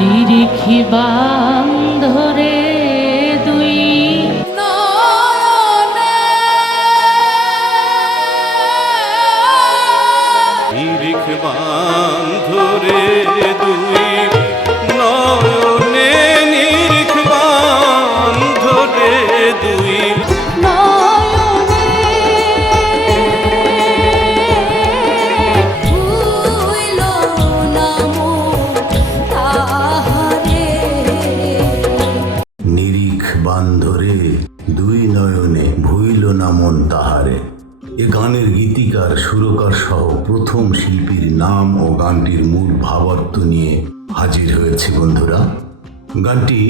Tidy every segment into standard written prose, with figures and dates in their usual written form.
নিরিখি বান্ধরে দুই নয়নে, নিরিখ বান্ধরে দুই নয়নে, নিরিখ বান্ধরে দুই নয়নে ভুইল না মন তাহারে। নিরিখ বান্ধরে দুই নয়নে ভুইল না মন তাহারে। এ গানের গীতিকার সুরকার সহ প্রথম শিল্পীর নাম ও গানটির মূল ভাবার্থ নিয়ে হাজির হয়েছে বন্ধুরা। গানটি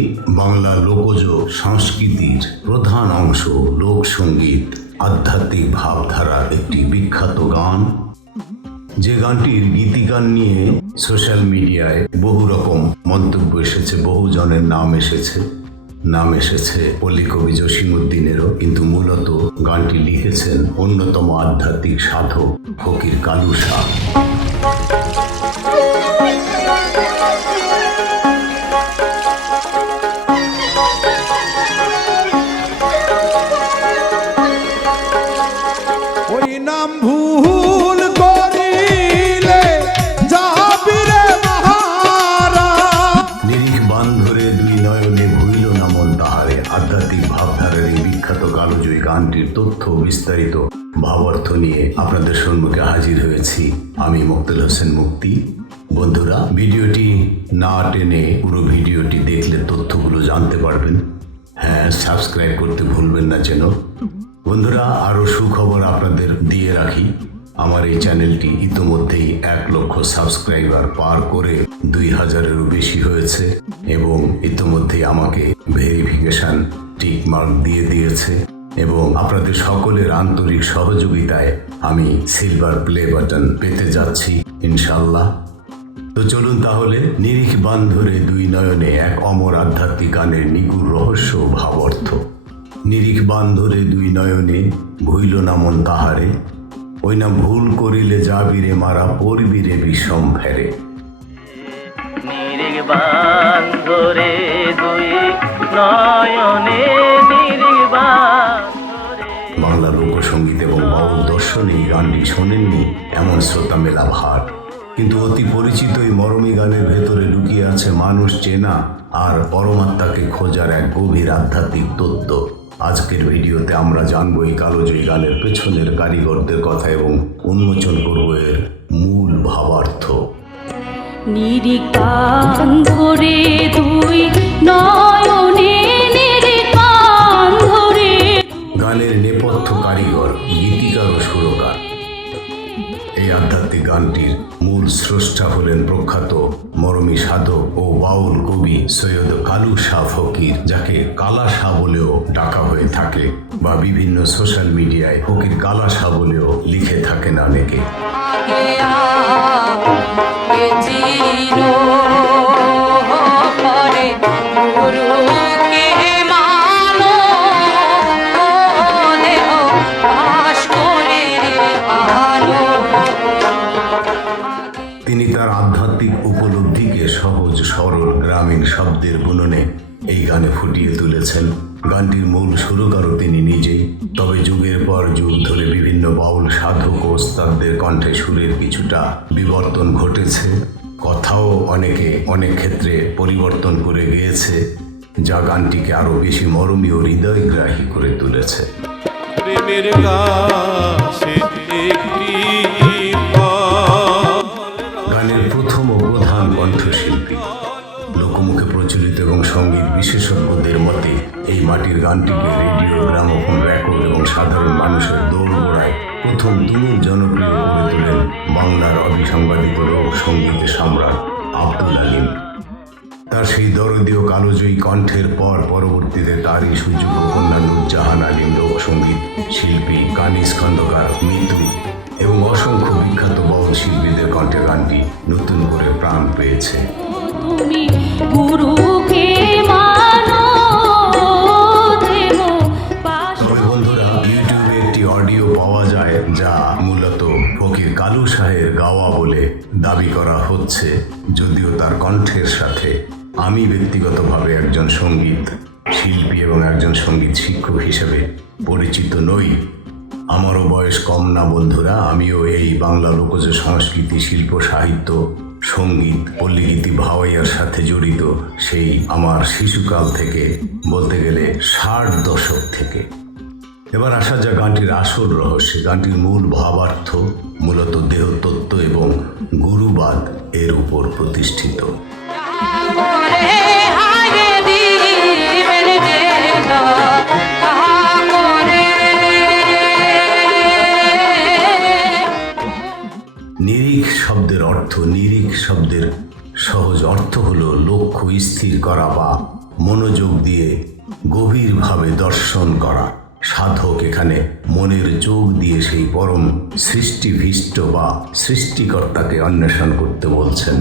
বাংলা লোকজ সংস্কৃতির প্রধান অংশ, লোকসঙ্গীত, আধ্যাত্মিক ভাবধারার একটি বিখ্যাত গান। যে গানটির গীতিকার নিয়ে সোশ্যাল মিডিয়ায় বহু রকম মন্তব্য এসেছে, বহু জনের নাম এসেছে অলি কবি জসিমউদ্দিনেরও, কিন্তু মূলত গানটি লিখেছেন অন্যতম আধ্যাত্মিক সাধক ফকির কালু শাহ। ওই নাম ভুল করিলে যাবি রে মহারা। নিরিখ বান্ধরে দুই নয়নে ভুইল না মন তাহারে আধ্যাত্মিক ভাবধারার এই বিখ্যাত কালোজয়ী গানটির তথ্য বিস্তারিত ভাবার্থ নিয়ে আপনাদের সম্মুখে হাজির হয়েছি আমি মুক্তাল হোসেন মুক্তি। বন্ধুরা, ভিডিওটি না টেনে পুরো ভিডিওটি দেখলে তথ্যগুলো জানতে পারবেন। হ্যাঁ, সাবস্ক্রাইব করতে ভুলবেন না যেন। বন্ধুরা, আরও সুখবর আপনাদের দিয়ে রাখি, আমার এই চ্যানেলটি ইতোমধ্যেই 1 লক্ষ সাবস্ক্রাইবার পার করে 2000-এরও বেশি হয়েছে এবং ইতোমধ্যেই আমাকে ভেরিফিকেশন টিক মার্ক দিয়ে দিয়েছে এবং আপনাদের সকলের আন্তরিক সহযোগিতায় আমি সিলভার প্লে বাটন পেতে যাচ্ছি ইনশাল্লাহ। তো চলুন তাহলে নিরিখ বান্ধরে দুই নয়নে এক অমর আধ্যাত্মিক গানের নিগুড় রহস্য ও ভাবার্থ। নিরিখ বান্ধরে দুই নয়নে ভুইল না মন তাহারে, ওই না ভুল করিলে যাবিরে মারা পড়বিরে বিষম ফেরে। নিরিখ বান্ধরে দুই নয়নে, নিরিখ বান্ধরে। বাংলা লোকসঙ্গীত এবং বাউল দর্শন এই গানটি শোনেননি এমন শ্রোতা মেলা ভার, কিন্তু অতি পরিচিত এই মরমী গানের ভেতরে লুকিয়ে আছে মানুষ চেনা আর পরমাত্মাকে খোঁজার এক গভীর আধ্যাত্মিক তত্ত্ব। আজকের ভিডিওতে আমরা জানবো এই কালোজয়ী গানের পেছনের কারিগরদের কথা এবং উন্মোচন করব এর মূল ভাবার্থ। নিরিখ বান্ধরে দুই নয়নে, নিরিখ বান্ধরে। গানের নেপথ্য কারিগর, গীতিকার ও সুরকার। এই আধ্যাত্মিক গানটির মূল স্রষ্টা হলেন প্রখ্যাত মরমী সাধক ও বাউল কবি সৈয়দ কালু শাহ ফকির, যাকে কালা শাহ বলেও ডাকা হয়ে থাকে বা বিভিন্ন সোশ্যাল মিডিয়ায় ফকির কালা শাহ বলেও লিখে থাকেন অনেকে। তিনি তার আধ্যাত্মিক উপলব্ধিকে সহজ সরল গ্রামীণ শব্দের বুননে এই গানে ফুটিয়ে তুলেছেন। গানটির মূল সুরকারও তিনি নিজেই, তবে যুগের পর যুগ ধরে বিভিন্ন বাউল সাধক ও ওস্তাদদের কণ্ঠে সুরের কিছুটা বিবর্তন ঘটেছে, কথাও অনেকে অনেক ক্ষেত্রে পরিবর্তন করে গিয়েছে, যা গানটিকে আরো বেশি মরমী ও হৃদয়গ্রাহী করে তুলেছে। প্রেমের গাছে একটি গানের প্রথম ও প্রধান কণ্ঠশিল্পী। লোকমুখে প্রচলিত এবং সঙ্গীত বিশেষজ্ঞদের মতে এই মাটির গানটিকে রেডিও, গ্রামোফোন, রেকর্ড এবং সাধারণ মানুষের দোরগোড়ায় প্রথম তুমুল জনপ্রিয় করে তোলেন বাংলার অবিসংবাদিত লোক সঙ্গীতের সম্রাট আব্দুল আলীম। তার সেই দরদীয় কালোজয়ী কণ্ঠের পর পরবর্তীতে তারই সুযোগ কন্যা নুরজাহান আলীম, লোকসঙ্গীত শিল্পী কানিজ খন্দকার, মিতু এবং অসংখ্য বিখ্যাত বাউল শিল্পীদের কণ্ঠে গানটি নতুন করে প্রাণ পেয়েছে। তুমি গুরুকে মানো দেবো। তবে বন্ধুরা, ইউটিউবে একটি অডিও পাওয়া যায় যা মূলত ফকির কালু শাহের গাওয়া বলে দাবি করা হচ্ছে, যদিও তার কণ্ঠের সাথে আমি ব্যক্তিগতভাবে একজন সঙ্গীত শিল্পী এবং একজন সঙ্গীত শিক্ষক হিসেবে পরিচিত নই। আমারও বয়স কম না বন্ধুরা। আমিও এই বাংলা লোকজ সংস্কৃতি, শিল্প, সাহিত্য, সঙ্গীত, পল্লীগীতি, ভাওয়াইয়ার সাথে জড়িত সেই আমার শিশুকাল থেকে, বলতে গেলে 60 দশক থেকে। এবার আসা যাক গানটির আসল রহস্যে। গানটির মূল ভাবার্থ মূলত দেহতত্ত্ব এবং গুরুবাদ এর উপর প্রতিষ্ঠিত। নিরিখ শব্দের অর্থ, নিরিখ শব্দের সহজ অর্থ হলো লক্ষ্য স্থির করা বা মনোযোগ দিয়ে গভীরভাবে দর্শন করা। সাধক এখানে মনের চোখ দিয়ে সেই পরম সৃষ্টিভীষ্ট বা সৃষ্টিকর্তাকে অন্বেষণ করতে বলছেন।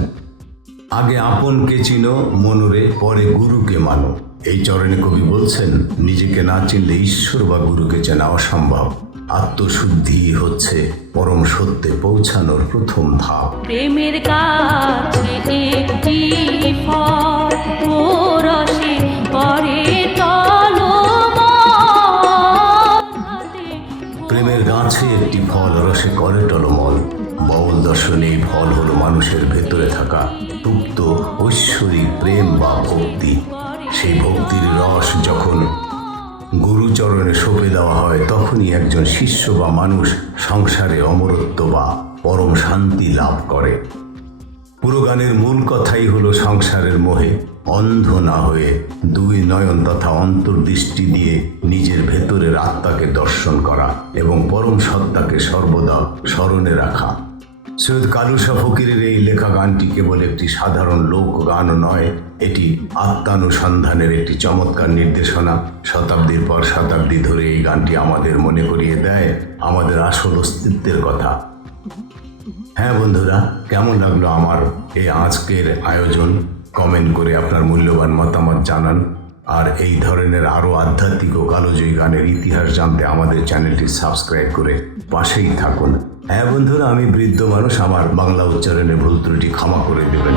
আগে আপনকে চিনো মনরে, পরে গুরুকে মানো। এই চরণে কবি বলছেন, নিজেকে না চিনলে ঈশ্বর বা গুরুকে চেনা অসম্ভব। আত্মশুদ্ধি হচ্ছে পরম সত্যে পৌঁছানোর প্রথম ধাপ। প্রেমের কাছে একটি ফল ও রসে করে প্রেমের গাছে একটি ফল রসে করে টলমল। বাউল দর্শনে এই ফল হলো মানুষের ভেতরে থাকা সুপ্ত ঐশ্বরিক প্রেম বা ভক্তি। সেই ভক্তির রস যখন গুরুচরণে সঁপে দেওয়া হয়, তখনই একজন শিষ্য বা মানুষ সংসারে অমরত্ব বা পরম শান্তি লাভ করে। পুরো গানের মূল কথাই হলো সংসারের মোহে অন্ধ না হয়ে দুই নয়ন তথা অন্তর্দৃষ্টি দিয়ে নিজের ভেতরের আত্মাকে দর্শন করা এবং পরম সত্তাকে সর্বদা স্মরণে রাখা। সৈয়দ কালু শাহ ফকিরের এই লেখা গানটি কেবল একটি সাধারণ লোক গানও নয়, এটি আত্মানুসন্ধানের একটি চমৎকার নির্দেশনা। শতাব্দীর পর শতাব্দী ধরে এই গানটি আমাদের মনে করিয়ে দেয় আমাদের আসল অস্তিত্বের কথা। হ্যাঁ বন্ধুরা, কেমন লাগলো আমার এই আজকের আয়োজন? কমেন্ট করে আপনার মূল্যবান মতামত জানান। আর এই ধরনের আরও আধ্যাত্মিক ও কালোজয়ী গানের ইতিহাস জানতে আমাদের চ্যানেলটি সাবস্ক্রাইব করে পাশেই থাকুন। হ্যাঁ বন্ধুরা, আমি বৃদ্ধ মানুষ, আমার বাংলা উচ্চারণে ভুল ত্রুটি ক্ষমা করে দেবেন।